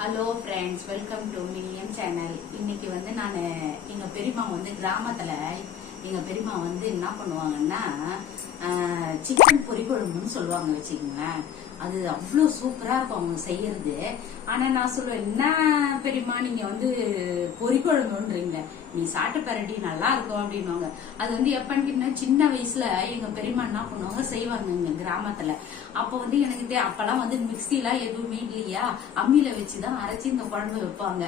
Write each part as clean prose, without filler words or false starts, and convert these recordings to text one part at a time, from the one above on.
Hello friends, welcome to மினியம் channel. இன்னைக்கு வந்து நான் எங்கள் பெரியம்மா வந்து கிராமத்தில் எங்கள் பெரியம்மா வந்து என்ன பண்ணுவாங்கன்னா சிக்கன் பொரிக்குழம்புன்னு சொல்லுவாங்க வச்சுக்கோங்களேன். அது அவ்வளோ சூப்பராக இருக்கும் அவங்க செய்யறது. ஆனால் நான் சொல்லுவேன், என்ன பெரியம்மா நீங்கள் வந்து பொரிக்குழம்புன்றீங்க, நீ சாப்பிட்டு பரட்டி நல்லா இருக்கும் அப்படின்வாங்க. அது வந்து எப்பன்னு சின்ன வயசுல எங்க பெரியம்மா என்ன பண்ணுவாங்க செய்வாங்க எங்க கிராமத்துல. அப்ப வந்து எனக்கு அப்பெல்லாம் வந்து மிக்சிலாம் எதுவுமே இல்லையா, அம்மியில வச்சுதான் அரைச்சி இந்த குழம்பு வைப்பாங்க.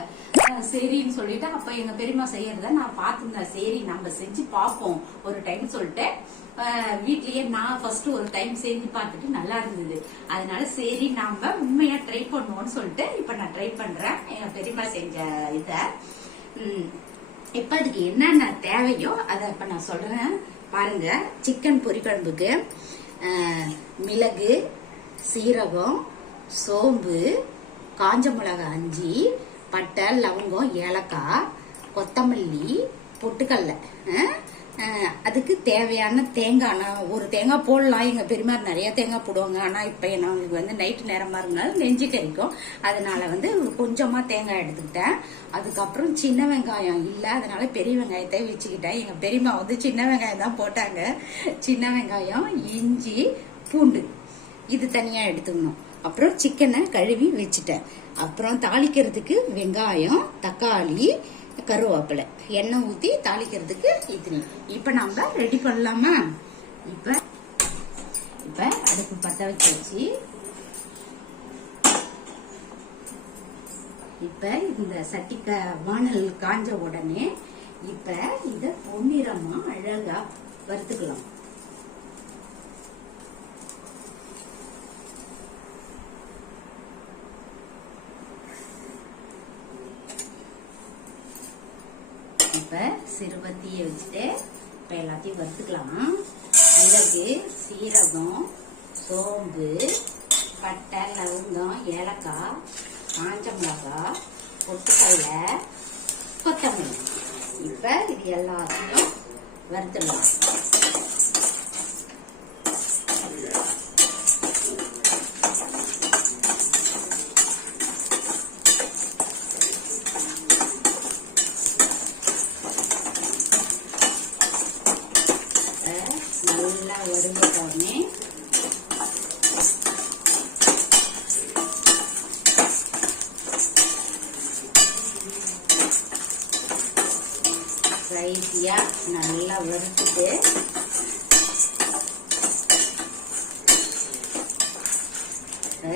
சரின்னு சொல்லிட்டு அப்ப எங்க பெரியம்மா செய்யறத நான் பார்த்துருந்தேன். சரி நம்ம செஞ்சு பார்ப்போம் ஒரு டைம் சொல்லிட்டு வீட்லயே நான் ஃபர்ஸ்ட் ஒரு டைம் செஞ்சு பார்த்துட்டு நல்லா இருந்தது. அதனால சரி நாம உண்மையா ட்ரை பண்ணுவோம்னு சொல்லிட்டு இப்ப நான் ட்ரை பண்றேன் எங்க பெரியம்மா செஞ்ச இத. இப்ப அதுக்கு என்னென்ன தேவையோ அதை இப்ப நான் சொல்றேன் பாருங்க. சிக்கன் பொரிக்குழம்புக்கு மிளகு, சீரகம், சோம்பு, காஞ்ச மிளகாய் 5, பட்டை, லவங்கம், ஏலக்காய், கொத்தமல்லி, பொட்டுக்கடலை, அதுக்கு தேவையான தேங்காய். நான் ஒரு தேங்காய் போடலாம், எங்க பெரியமா நிறைய தேங்காய் போடுவாங்க. ஆனா இப்ப எனக்கு வந்து நைட்டு நேரமா இருந்தாலும் நெஞ்சு கறிக்கும், அதனால வந்து கொஞ்சமா தேங்காய் எடுத்துக்கிட்டேன். அதுக்கப்புறம் சின்ன வெங்காயம் இல்ல, அதனால பெரிய வெங்காயத்தை வச்சுக்கிட்டேன். எங்க பெரியமா வந்து சின்ன வெங்காயம் தான் போட்டாங்க. சின்ன வெங்காயம், இஞ்சி, பூண்டு இது தனியா எடுத்துக்கணும். அப்புறம் சிக்கனை கழுவி வச்சுட்டேன். அப்புறம் தாளிக்கிறதுக்கு வெங்காயம், தக்காளி, கருவேப்பிலை, எண்ணெய் ஊத்தி தாளிக்கிறதுக்கு இத்தனை. இப்ப நம்ம ரெடி பண்ணலாமா? இப்ப அடுப்பு பத்த வச்சு இப்ப இந்த சட்டி வானல் காஞ்ச உடனே இப்ப இத பொன்னிறமா அழகா வறுத்துக்கலாம். இப்ப சிறுவத்திய வச்சுட்டு இப்ப எல்லாத்தையும் வறுத்துக்கலாம். மிளகு, சீரகம், சோம்பு, பட்டை, லவங்கம், ஏலக்காய், காஞ்ச மிளகாய், பொட்டுக்கடலை, கொத்தமல்லி. இப்ப இது எல்லாத்தையும் வறுத்துடலாம். நல்லா வறுத்தோடனே ரைஸியா நல்லா வறுத்துட்டு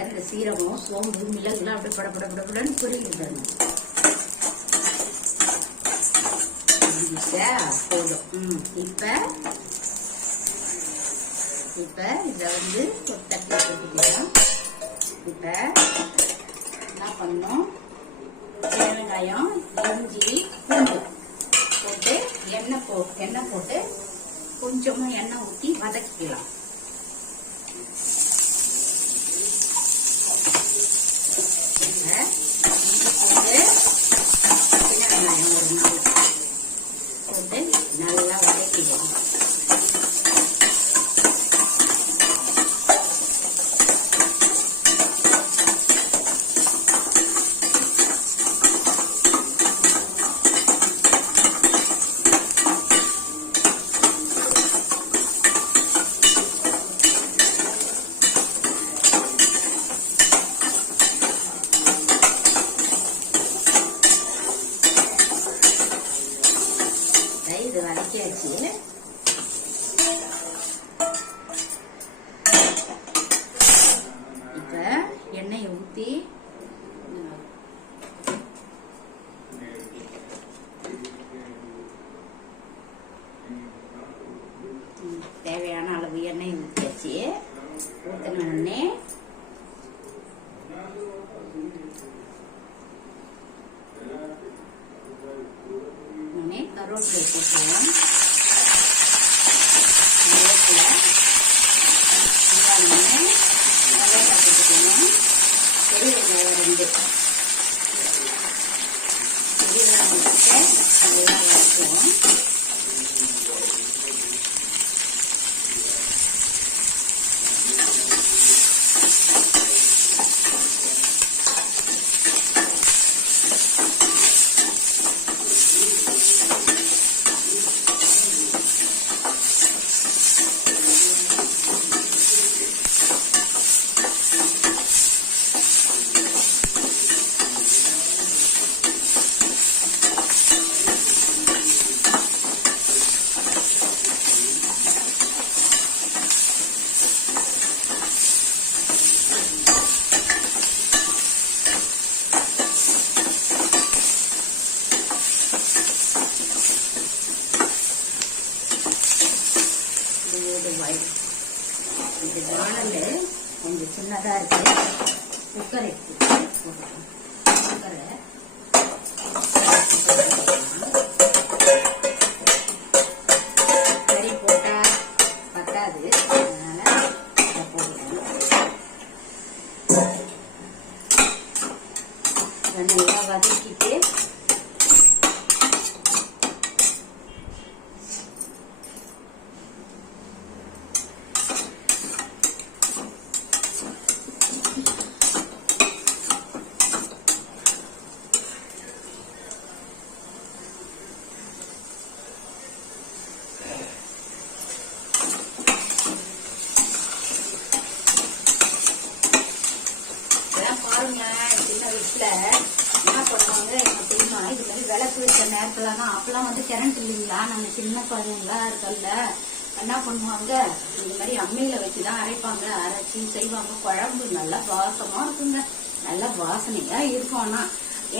இந்த சீரகம், சோம்பு, மிளகுலாம் அப்படி படப்படன்னு பொரிக்கிட்டு போதும். இப்ப இத வந்து ஒரு தட்டில போட்டுக்கலாம். இப்ப என்ன பண்ணணும், சின்ன வெங்காயம், இஞ்சி, பூண்டு போட்டு எண்ணெய் போட்டு கொஞ்சமா எண்ணெய் ஊற்றி வதக்கிக்கலாம். போட்டு சின்ன வெங்காயம் ஒரு 4 போட்டு நல்லா வதக்கிடுவோம். இது வதக்கியாச்சு. இப்ப எண்ணெயை ஊத்தி தேவையான அளவு எண்ணெய் ஊத்தியாச்சு. ஊத்தின உடனே கருவேப்பிலை போட்டுக்கலாம். வெங்காயம் போட்டுக்கணும். பெரிய வெங்காயம் 2 பெரிய வெங்காயம் போட்டு நல்லா வதக்குவோம். குக்கரை போட்டுக்கலாம். குக்கரை கறி போட்டா பத்தாது, அதனால இதை போட்டுக்கலாம். நல்லா வதக்கிட்டு சின்ன வீட்டுல என்ன பண்ணுவாங்க எங்க பெரியமா, இது மாதிரி விளக்கு வச்ச நேரத்துலதான் அப்பெல்லாம் வந்து கரண்ட் இல்லைங்களா, நாங்க சின்ன குழந்தைங்களா இருக்கல, என்ன பண்ணுவாங்க இந்த மாதிரி அம்மியில வச்சுதான் அரைப்பாங்க. அரைச்சி செய்வாங்க. குழம்பு நல்லா வாசமா இருக்குங்க, நல்லா வாசனையா இருக்கும். ஆனா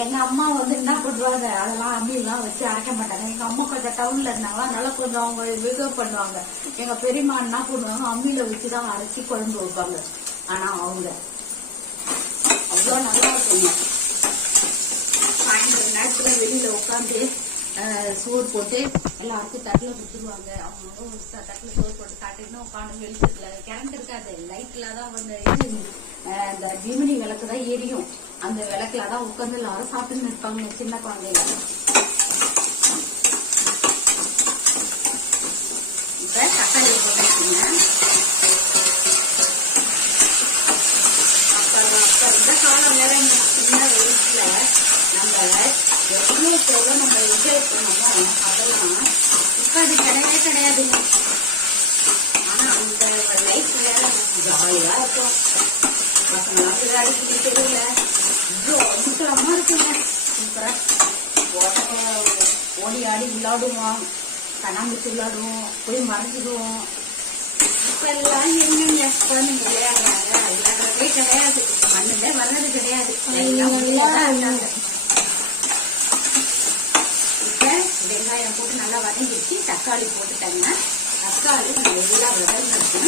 எங்க அம்மா வந்து என்ன பண்ணுவாங்க, அதெல்லாம் அம்மியெல்லாம் வச்சு அரைக்க மாட்டாங்க. எங்க அம்மா கொஞ்சம் டவுன்ல இருந்தாங்களா, நல்லா கொஞ்சம் அவங்க விகவ் பண்ணுவாங்க. எங்க பெரியம்மா என்ன பண்ணுவாங்க, அம்மியில வச்சுதான் அரைச்சி குழம்பு வைப்பாங்க. ஆனா அவங்க அவ்வளோ நல்லா இருக்குங்க. சாயந்தரம் நேரத்துல வெளியில உட்காந்து சோறு போட்டு எல்லாருக்கும் தட்டுல கொடுத்துருவாங்க. அவங்க ஒரு தட்டுல சோறு போட்டு சாப்பிட்டுன்னு உட்காந்து வெளிச்சத்துல கரண்ட் இருக்காது, லைட்ல தான் வந்து இந்த ஜிமினி விளக்கு தான் எரியும். அந்த விளக்குல தான் உட்காந்து எல்லாரும் சாப்பிட்டுன்னு இருப்பாங்க சின்ன குழந்தைங்க. இப்ப தக்காளி போட்டுங்க. இந்த காலம் வேற சின்ன வயசுல நம்ம எவ்வளவு நம்ம என்ஜாய் பண்ணோமோ அதெல்லாம் இப்ப அது கிடையாதுங்க. ஆனா அந்த லைஃப் வேற ஜாலியா இருக்கும். பசங்க அடிக்கடி தெரியல, இவ்வளோ அனுகூலமா இருக்குங்க. சூப்பரா ஓடி ஆடி விளையாடுவோம், கண்ணாமூச்சி விளையாடுவோம், போய் மறைஞ்சிடுவோம். இப்ப எல்லாம் எங்கெங்க குழந்தைங்க விளையாடுறாங்க, விளையாடுறதே கிடையாது, மண்ணுல வர்றது கிடையாது. இப்ப வெங்காயம் போட்டு நல்லா வதங்கிடுச்சு, தக்காளி போட்டுட்டாங்க. தக்காளி நல்லா வதங்கிடுச்சு.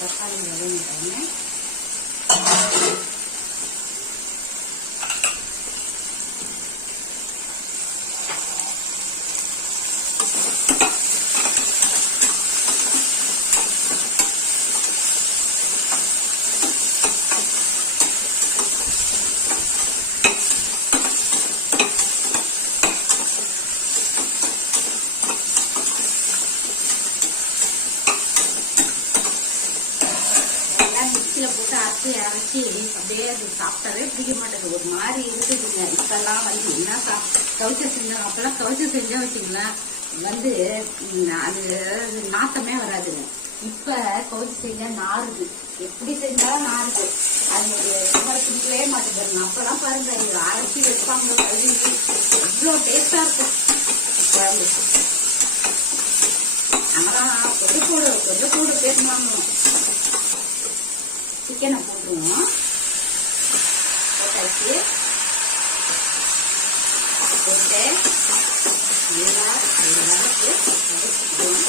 தக்காளி வதங்கிட்டாங்க. போட்டு அரைச்சி அப்படியே அது சாப்பிட்டாவே பிடிக்க மாட்டேங்குது, ஒரு மாதிரி இருக்குதுங்க. இப்பெல்லாம் வந்து என்ன கவுச்ச செஞ்சோம், அப்பெல்லாம் கவுச்ச செஞ்சா வச்சுங்களேன் வந்து அது நாத்தமே வராதுங்க. இப்ப கவுச்சி செஞ்சா நாறுது, எப்படி செஞ்சாலும் நாறுது. அது பிடிக்கவே மாட்டேங்குது. அப்பெல்லாம் பாருங்க அரைச்சி வைப்பாங்க, கழுவி எவ்வளோ டேஸ்டா இருக்கும் குழம்பு. நாங்களாம் கொஞ்சம் கூட பேசணும். சிக்கனை போட்டுருவோம். போட்டாச்சு. போட்டு நல்லா வதக்கிடுவோம்.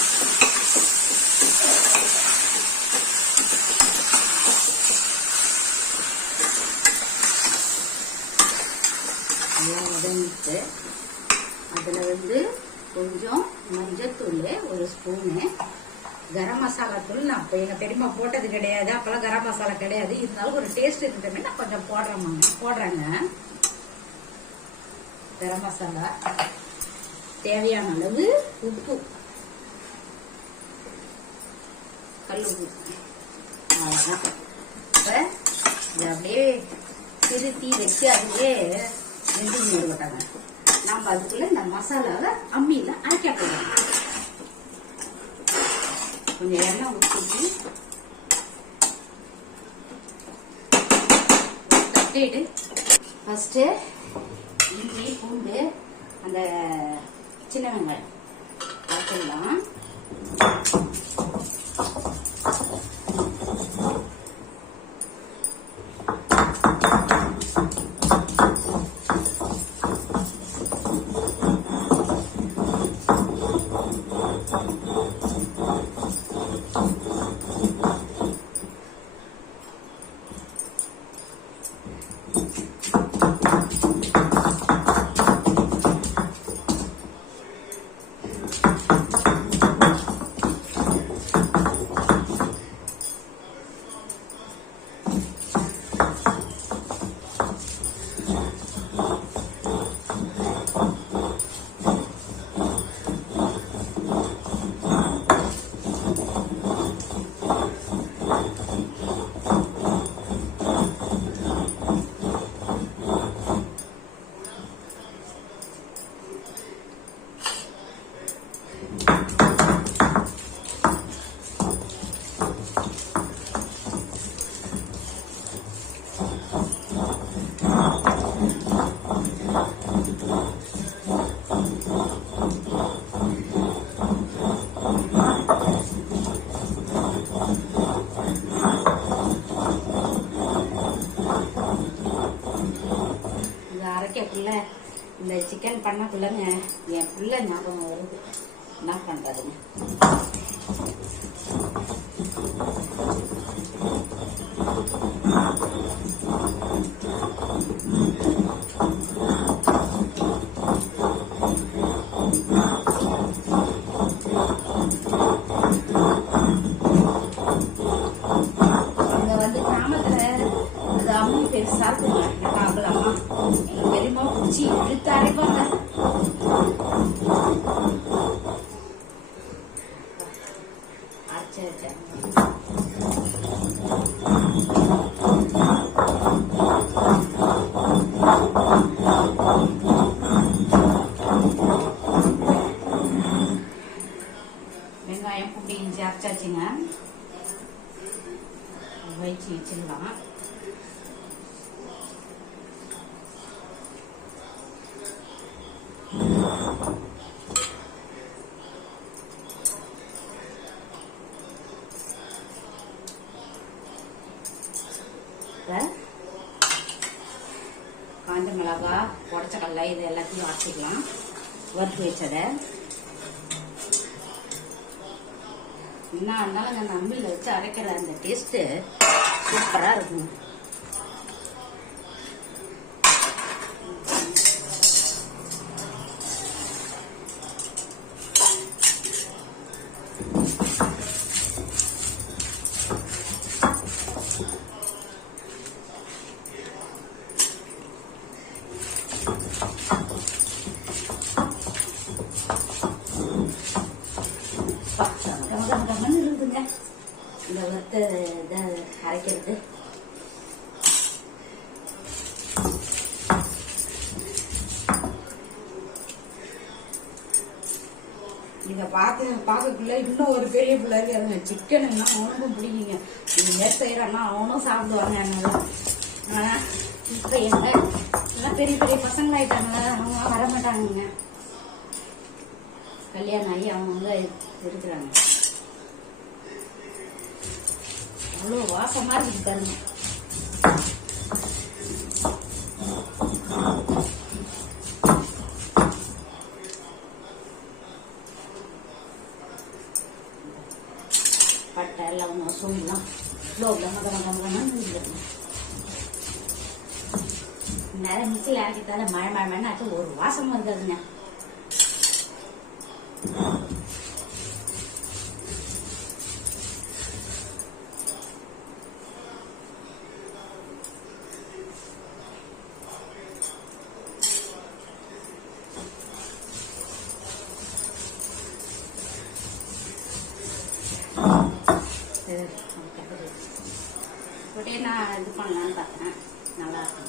நல்லா வதங்கிட்டு அதுல வந்து கொஞ்சம் மஞ்சத்தூள் ஒரு ஸ்பூனு, கரம் மசாலா தூள். நான் அப்ப எங்க பெரியம்மா போட்டது கிடையாது, அப்பெல்லாம் கரம் மசாலா கிடையாது. இருந்தாலும் ஒரு டேஸ்ட் இருக்குதுன்னு நான் கொஞ்சம் போடுறேங்க. கரம் மசாலா, தேவையான அளவு உப்பு, கல் உப்பு. அவ்வளவுதான். இப்ப இதை அப்படியே திருத்தி வச்சு அதுவே வெந்து விட்டாங்க. நம்ம அதுக்குள்ள இந்த மசாலாவை அம்மியில அரைக்க போடுறோம். கொஞ்சம் எண்ணெய் ஊற்றிட்டு தட்டிட்டு ஃபர்ஸ்ட் இஞ்சி பூண்டு அந்த சின்ன வெங்காயம் வறுத்துடலாம். இது அரைக்கக்குள்ள இந்த சிக்கன் பண்ணக்குள்ளங்க என் பிள்ளை ஞாபகம் வருது. என்ன பண்றதுங்க? பெரியமா பிடிச்சி இழுத்து அரைப்பாங்க. அரைச்சிட்டேன். வெங்காயம் பூண்டு இஞ்சி அரைச்சாச்சுங்க. வச்சிடலாம். காஞ்ச மிளகா, உடச்ச கடலை இது எல்லாத்தையும் அரைச்சிக்கலாம். வறுத்து வச்சதை என்ன இருந்தாலும் அந்த அம்மியில் வச்சு அரைக்கிற அந்த டேஸ்ட்டு சூப்பராக இருக்கும். இருக்குங்க இந்த வறுத்த இதை அரைக்கிறது. இதை பார்க்கக்குள்ள இன்னும் ஒரு பெரிய பிள்ளை இருக்காதுங்க. சிக்கனுன்னா அவனுக்கும் பிடிக்குங்க. இது மாரி செய்யறான்னா அவனும் சாப்பிடுவாங்க. ஆனா இப்ப எல்லாம் பெரிய பெரிய பசங்களாயிட்டாங்க. அவங்க வரமாட்டாங்க. கல்யாணம் ஆகி அவங்க இருக்கிறாங்க. அவ்வளோ வாசமா இருக்கு பாருங்க. பட்டை எல்லாம் சூழ்லாம் நேரம் மிக்சியில் இறக்கிட்டால மழை மழைன்னு ஆச்சு. ஒரு வாசம் இருக்காதுங்க. போட்டே நான் இது பண்ணலான்னு பார்த்தேன். நல்லா இருக்கும்.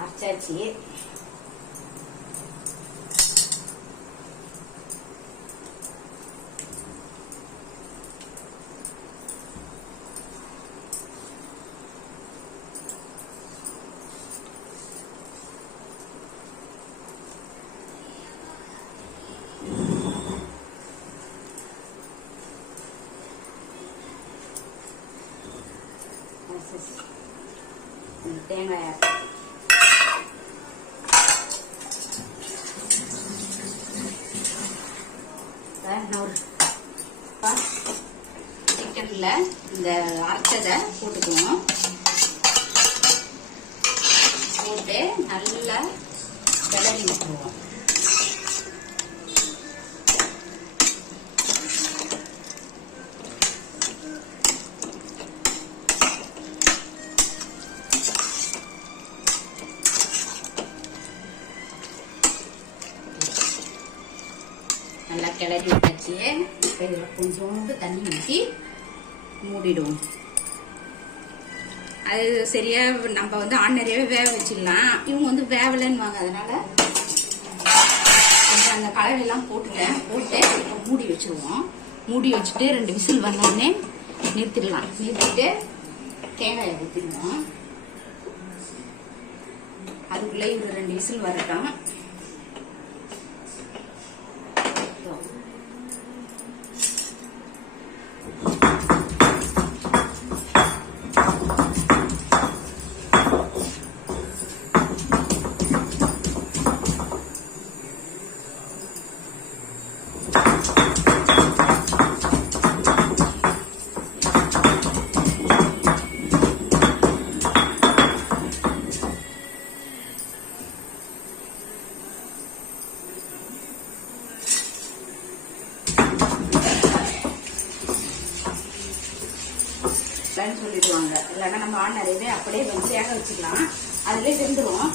அரைச்சாச்சு. தேங்காய் சிக்கன்ல இந்த அரைச்சதை போட்டுக்கணும். போட்டு நல்லா கிளறி விட்டுருவோம். நல்லா கிளறி விட்டாச்சு. இப்போ இதில் கொஞ்சோண்டு தண்ணி ஊற்றி மூடிடுவோம். அது சரியா நம்ம வந்து ஆர்டினரியாவே வேக வச்சிடலாம். இவங்க வந்து வேவலைன்னுவாங்க. அதனால கொஞ்சம் அந்த கலவையெல்லாம் போட்டு இப்போ மூடி வச்சிருவோம். மூடி வச்சுட்டு 2 விசில் வந்தோடனே நிறுத்திடலாம். நிறுத்திட்டு தேங்காயை ஊற்றிடுவோம். அதுக்குள்ளே இவர் 2 விசில் வரட்டும். சொல்லிடுவாங்க. இல்லைன்னா நம்ம ஆர்டினரியாவே அப்படியே வந்து வேக வச்சுக்கலாம். அதுலேயே வெந்துடும்.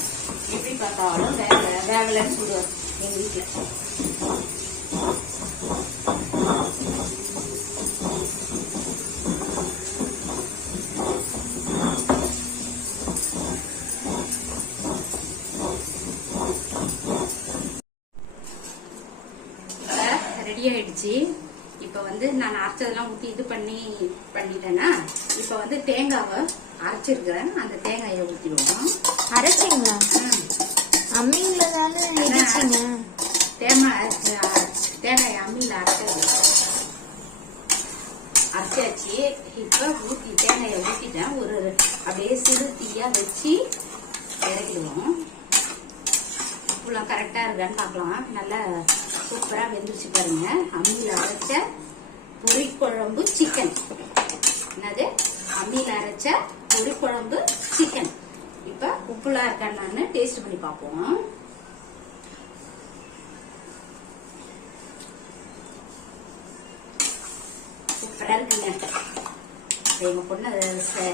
எப்படி பார்த்தாலும் வேகலைன்னு சொல்லுவார் எங்கள் வீட்டில். ரெடி ஆயிடுச்சு. இப்ப வந்து நான் அரைச்சதெல்லாம் ஊற்றி இது பண்ணிட்டேன்னா இப்ப வந்து தேங்காவை அரைச்சிருக்கிறேன். அந்த தேங்காயை ஊற்றிடுவோம். அரைச்சிங்களா? அம்மியில தானே இடிச்சிங்க? தேங்காயை அம்மியில் அரைச்சாச்சு. இப்ப தேங்காயை ஊற்றிட்டேன். ஒரு அப்படியே சிறு தீயா வச்சு இறக்கிடுவோம். உப்புலாம் கரெக்டா இருக்கான்னு பார்க்கலாம். நல்லா சூப்பரா வெந்துருச்சு பாருங்க. அம்மியில அரைச்ச பொரிக்குழம்பு சிக்கன். என்னது? அம்மியில அரைச்ச பொரிக்குழம்பு சிக்கன். இப்ப உப்புலாம் இருக்கான்னு டேஸ்ட் பண்ணி பார்ப்போம். சூப்பரா இருக்குங்க. எங்க பொண்ணு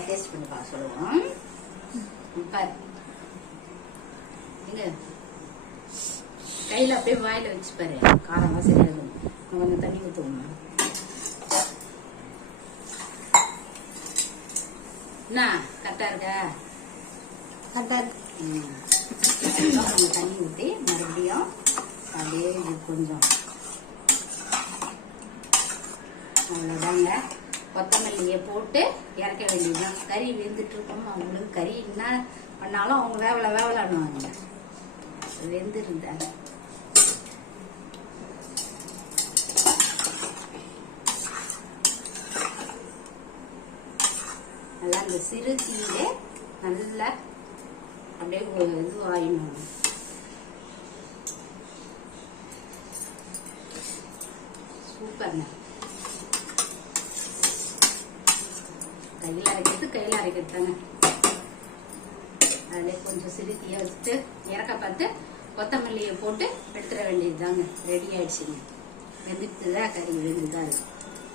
டேஸ்ட் பண்ணி பார்க்க சொல்லுவோம். கையில அப்படியே வாயில வச்சு பாரு. காரமா சரியாக கொஞ்சம் தண்ணி ஊற்றுவோம். என்ன கரெக்டா இருக்கா? கரெக்டா இருக்கு. கொஞ்சம் தண்ணி ஊற்றி மறுபடியும் அப்படியே கொஞ்சம் அவ்வளோதாங்க. கொத்தமல்லியை போட்டு இறக்க வேண்டியதுதான். கறி வெந்துட்டு இருக்கோம். அவங்களுக்கு கறி என்ன பண்ணாலும் அவங்க வேவலான்னுவாங்க. வெந்து இருந்தாங்க. நல்லா அந்த சிறு தீயிலே நல்லா அப்படியே இது ஆயிடணும். சூப்பர்ண்ண. கையில் அரைக்கிறது தாங்க. அதிலே கொஞ்சம் சிறு தீயை வச்சுட்டு இறக்க பார்த்து கொத்தமல்லியை போட்டு எடுத்துட வேண்டியது தாங்க. ரெடி ஆயிடுச்சுங்க. வெந்துட்டுதான் கறி வெந்துதான் இருக்கு.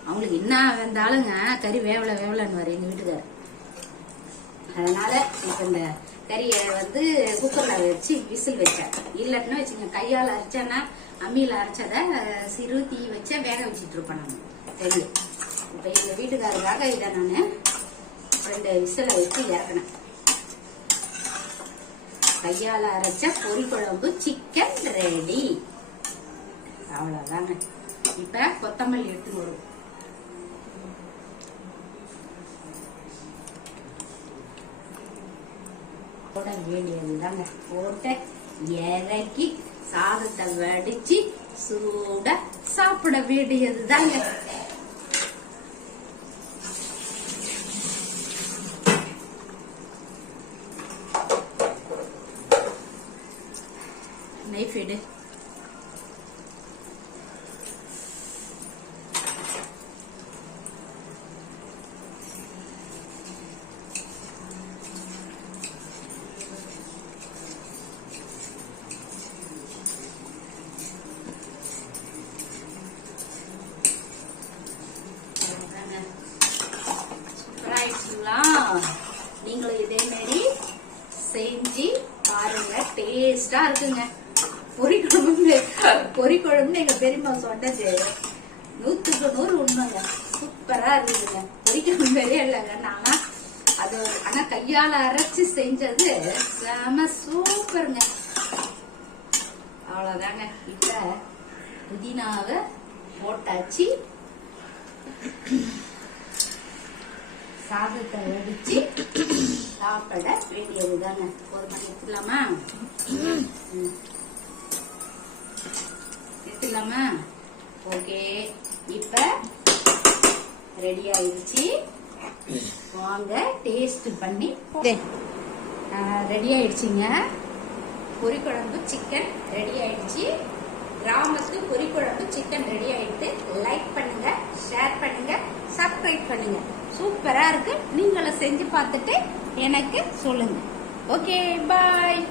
அவங்களுக்கு என்ன வெந்தாலுங்க கறி வேவலைன்னு வர எங்க வீட்டுக்காரர். அதனால இப்ப இந்த கறியை வந்து குக்கர்ல வச்சு விசில் வச்சேன். இல்லைன்னா வச்சுங்க கையால் அரைச்சேன்னா அம்மியில அரைச்சத சிறு தீ வச்ச வேக வச்சுட்டு இருப்பேன் நான் கறி. இப்ப எங்க வீட்டுக்காரருக்காக இதை நான் 2 விசில வச்சு இறக்கினேன். கையால அரைச்ச பொரிக்குழம்பு சிக்கன் ரெடி. அவ்வளவுதாங்க. இப்ப கொத்தமல்லி எடுத்து வரும். போட வேண்டியதுதாங்க. போட்டு இறக்கி சாதத்தை வடிச்சு சூட சாப்பிட வேண்டியதுதாங்க. நைஃப் எடு. பொரி குழம்புன்னு எங்க பெரியம்மா சொன்னது 100க்கு 100 உண்மைங்க. சூப்பரா இருக்குதுங்க. பொரி குழம்பு இல்லைங்க. அது ஆனா கையால அரைச்சு செஞ்சது செம சூப்பருங்க. அவ்வளவுதாங்க. இப்ப புதினாவை போட்டாச்சு. சாதத்தை வடிச்சு சாப்பிட வேண்டியதுதாங்க. ஒரு மணி எடுத்துலாமா? எடுத்துலாமா? ஓகே, இப்ப ரெடி ஆயிடுச்சு. வாங்க டேஸ்ட் பண்ணி. ரெடி ஆயிடுச்சுங்க. பொரி குழம்பு சிக்கன் ரெடி ஆயிடுச்சு. கிராமத்து பொரி குழம்பு சிக்கன் ரெடி ஆயிடுச்சு. லைக் பண்ணுங்க, ஷேர் பண்ணுங்க, சப்ஸ்கிரைப் பண்ணுங்க. சூப்பரா இருக்கு. நீங்களும் செஞ்சு பார்த்துட்டு எனக்கு சொல்லுங்க. ஓகே, பாய்.